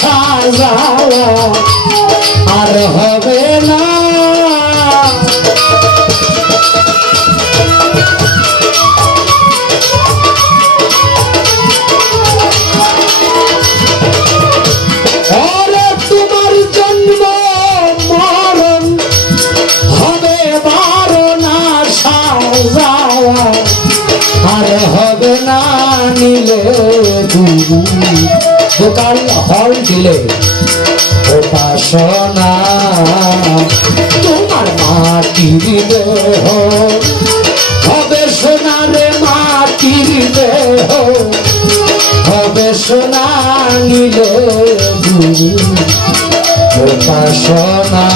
সাজাওয়া আর হবে না। তোমার জন্ম মরণ হবে বারণা সাজাওয়া আর হবে না নিলে গুরু দোকান হল দিলে উপাসনা। তোমার মাটির দেহ হবে সোনারে মাটির দেহ হবে সোনা নিলে গুরু উপাসনা।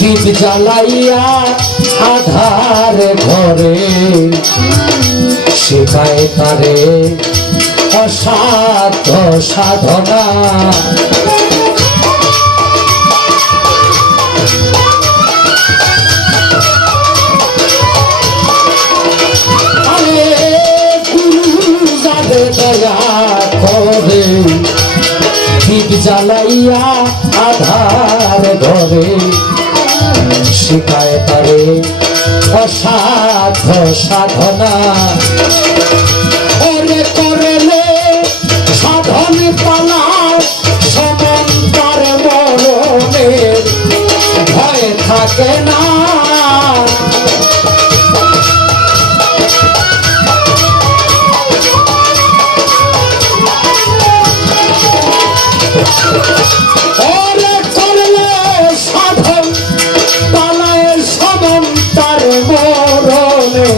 দীপ জ্বালাইয়া আধার ঘরে শেখায় তারে অসাধ্য সাধনা। আরে গুরু যাবে দয়া করে দীপ জ্বালাইয়া আধার ঘরে শিখায় তারে অসাধ্য সাধনা। ওরে করলে সাধন পালা সমন্তার মরণের ভয় থাকে না। ওরে করলে সাধন পালায় সমন্তার মরণে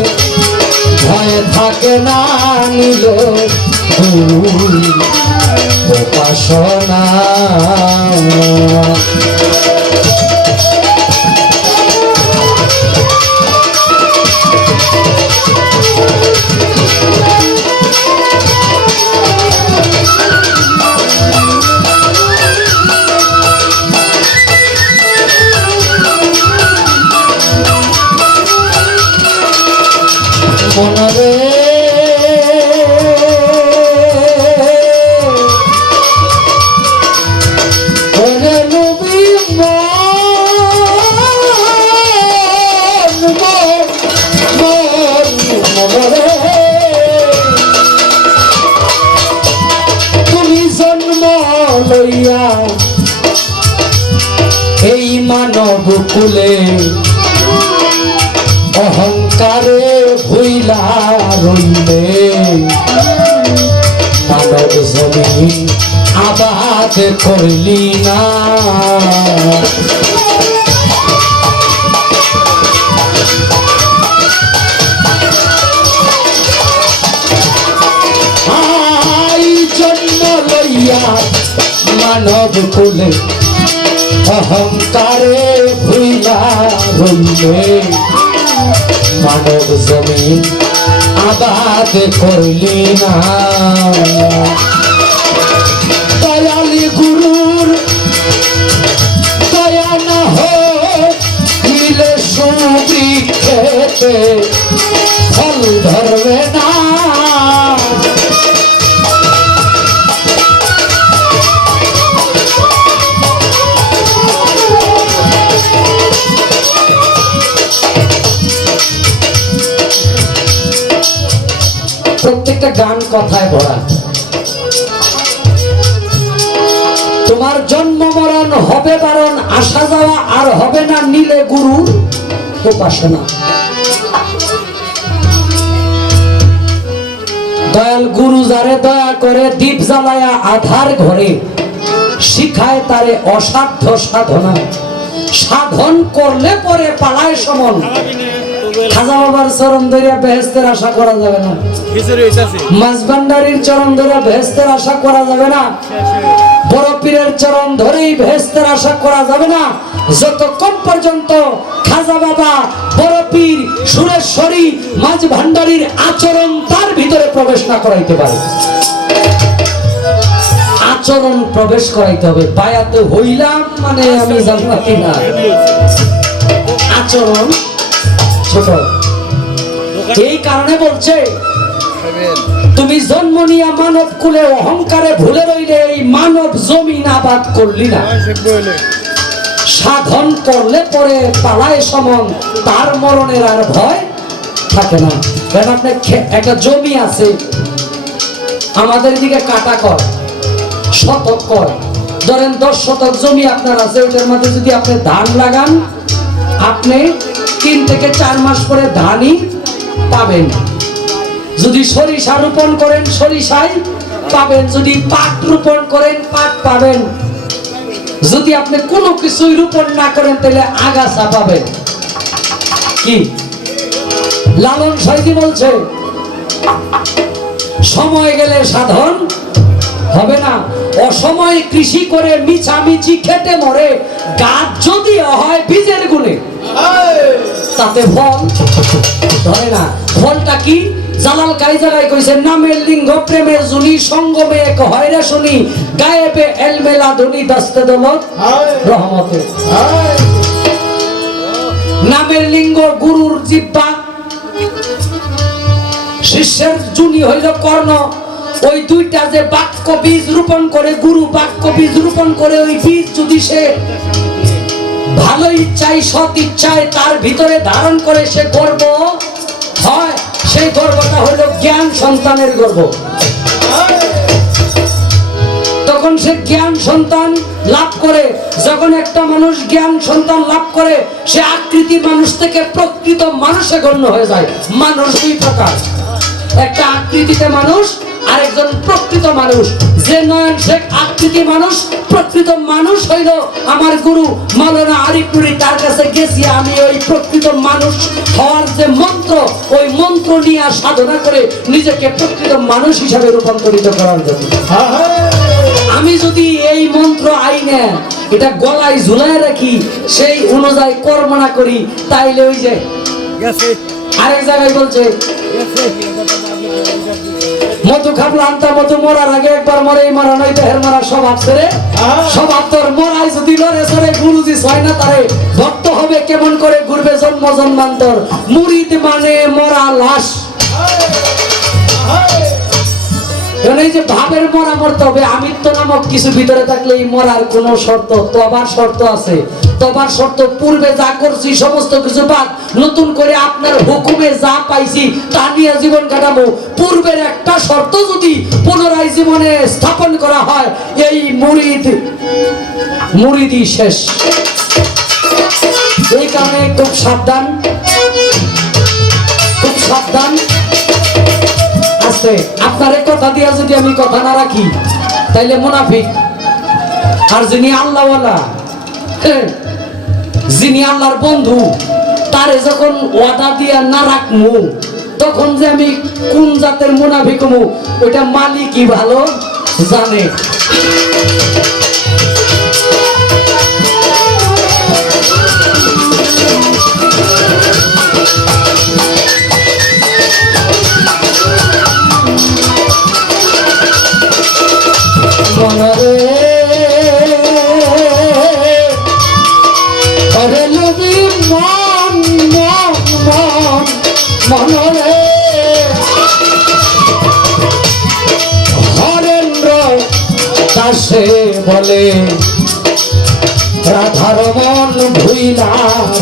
ভয় থাকে না নিলে উপাসনা। মনরে ওরে নবী মনরে তুমি জন্ম লইয়া এই মানব কুলে অহংকারে ভুইলা রইলে মানব জমিন আবাদ করলি না। জন্ম লইয়া মানব কুলে অহংকারে ভুইলা রইলে মানব জমিন আবাদ করলি না। দয়ালি গুরুর দয়া না হইলে সুবৃক্ষেতে ফল ধরবে না। প্রত্যেকটা গান কথায় ভরা। তোমার জন্ম মরণ হবে বারণ, আসা যাওয়া আর হবে না নীলে গুরুর উপাসনা। দয়াল গুরু যারে দয়া করে দীপ জ্বালায়া আধার ঘরে, শিখায় তারে অসাধ্য সাধনা। সাধন করলে পরে পালায় সমন। খাজা বাবার চরণ ধরিয়া বেহেশতের আশা করা যাবে না, মাঝবান্ডারির চরণ ধরিয়া বেহেশতের আশা করা যাবে না, বড় পীরের চরণ ধরেই বেহেশতের আশা করা যাবে না, যতক্ষণ পর্যন্ত খাজা বাবা, বড় পীর, সুরেশ্বরী, মাঝ ভান্ডারীর আচরণ তার ভিতরে প্রবেশ না করাইতে পারে। আচরণ প্রবেশ করাইতে হবে। বায়াতে হইলাম মানে আমি জান্নাতি না, আচরণ ছোট। এই কারণে বলছে, তুমি জন্ম নিয়া মানব কুলে অহংকারে ভুলে রইলে এই মানব জমিন আবাদ করলি না। সাধন করলে পরে পালায় সমন, তার মরণের আর ভয় থাকে না। কারণ আপনার একটা জমি আছে, আমাদের দিকে কাটা কর, শতক কর। ধরেন 10 শতক জমি আপনার আছে, ওটার মধ্যে যদি আপনি ধান লাগান, আপনি 3 থেকে 4 মাস পরে ধানই পাবেন। যদি সরিষা রোপণ করেন, সরিষাই পাবেন। যদি পাট রোপণ করেন, পাট পাবেন। যদি আপনি কোনো কিছুই রোপণ না করেন, তাহলে আগাছা পাবেন। কি লালন সাইদি বলছে, সময় গেলে সাধন হবে না। অসময়ে কৃষি করে মিছামিছি খেতে মরে, গাছ যদি হয় বীজের গুণে, তাতে ফল ধরে না। ফলটা কি? জালাল কাইজারাই কইছে, নামের লিঙ্গ প্রেমের জুনি, সঙ্গমে এক হয়রা শুনি, গায়েবে এলমেলা ধনি দাস্তে দলত রহমতে। নামের লিঙ্গ গুরুর জিহ্বা, শিষ্যের জুনি হইল কর্ণ। ওই দুইটা যে বাক্য বীজ রোপণ করে, গুরু বাক্য বীজ রোপণ করে, ওই বীজ যদি সে ভালো ইচ্ছায়, সৎ ইচ্ছায় তার ভিতরে ধারণ করে, সে গর্ব হয়। সেই গর্বটা হলো জ্ঞান সন্তানের গর্ব। তখন সে জ্ঞান সন্তান লাভ করে। যখন একটা মানুষ জ্ঞান সন্তান লাভ করে, সে আকৃতি মানুষ থেকে প্রকৃত মানুষে গণ্য হয়ে যায়। মানুষ 2 প্রকার, একটা আকৃতিতে মানুষ, আরেকজন প্রকৃত মানুষ। যে নয়ন শেখ আকৃতি মানুষ, প্রকৃত মানুষ হইল আমার গুরু মাওলানা আরিফ নুরি। তার কাছে গেছি আমি ওই প্রকৃত মানুষ হওয়ার যে মন্ত্র, ওই মন্ত্র নিয়ে সাধনা করে নিজেকে প্রকৃত মানুষ হিসাবে রূপান্তরিত করার জন্য। আমি যদি এই মন্ত্র আইনে এটা গলায় ঝুলায় রাখি, সেই অনুযায়ী কর্ম না করি, তাইলে ওই যে আরেক জায়গায় বলছে, মধু খাবলা আনতা মধু মরার আগে একবার মরে, মারা নয় দেহের মারা স্বভাব ছেড়ে। স্বভাব তোর মরাই যদি লড়ে সরে, গুরুজি ছয় না তারে, ভক্ত হবে কেমন করে ঘুরবে জন্ম জন্মান্তর। মুরিদ মানে মরা লাশ। এই যে ভাবের মরা মরতে হবে, আমিত্ব নামক কিছু ভিতরে থাকলে এই মরার কোন শর্ত, তবার শর্ত আছে। তবার শর্ত, পূর্বে যা করছি সমস্ত কিছু বাদ, নতুন করে আপনার হুকুমে যা পাইছি তা নিয়ে জীবন কাটাবো। পূর্বের একটা শর্ত যদি পুনরায় জীবনে স্থাপন করা হয়, এই মুরিদি শেষ। এই কারণে খুব সাবধান, খুব সাবধান। আপনার কথা দিয়া যদি আমি কথা না রাখি, তাইলে মুনাফিক। আর যিনি আল্লাহওয়ালা, যিনি আল্লাহর বন্ধু, তারে যখন ওয়াদা দিয়া না রাখমু, তখন যে আমি কোন জাতের মুনাফিক হমু, ওইটা মালিকই ভালো জানে। হরেন্দ্র দাসে বলে, রাধার মন ভুইলা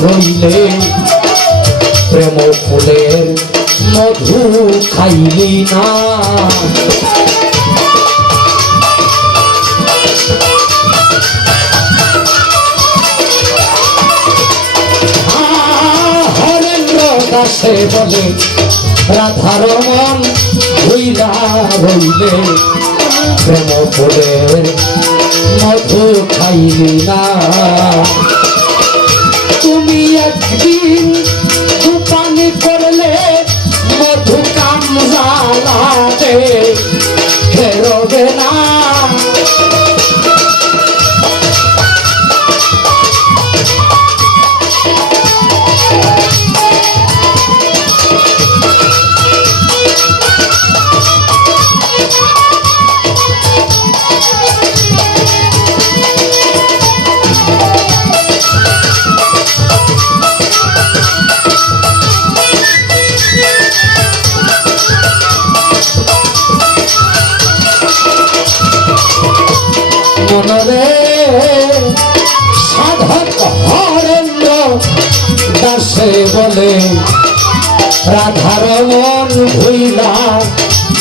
রইলে, প্রেম ফুলের মধু খাইলি না। হরেন্দ্র দাসে বলে রাধার মন হইলা হইলে প্রেম ফুলের মধু খাইলি না। তুমি একদিন পানি করলে মধু কাম জ্বালাতে ফেরবে না। মনরে সাধক হরেন্দ্র দাসে বলে রাধার মন ভুইলা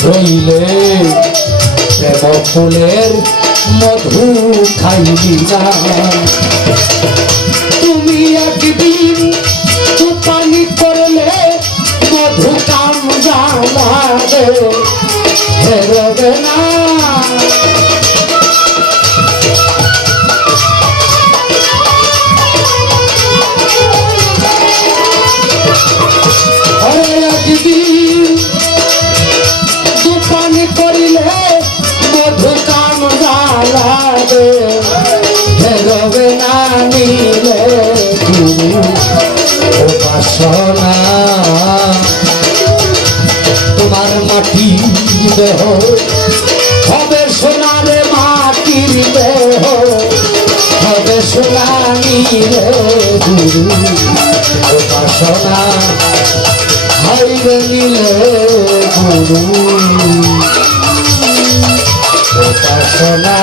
রইলে প্রেম ফুলের মধু খাইলি না। তুমি একদিন পানি করলে মধু কাম জ্বালাবে ফেরবে না। পানি করিলে মধু কাম জ্বালাবে ফেরবে না নিলে গুরু উপাসনা। তোমার মাটি দেহ হবে সোনার মাটির দেহ হবে সোনা নিলে গুরু উপাসনা। হাইরে নিলে গুরু উপাসনা।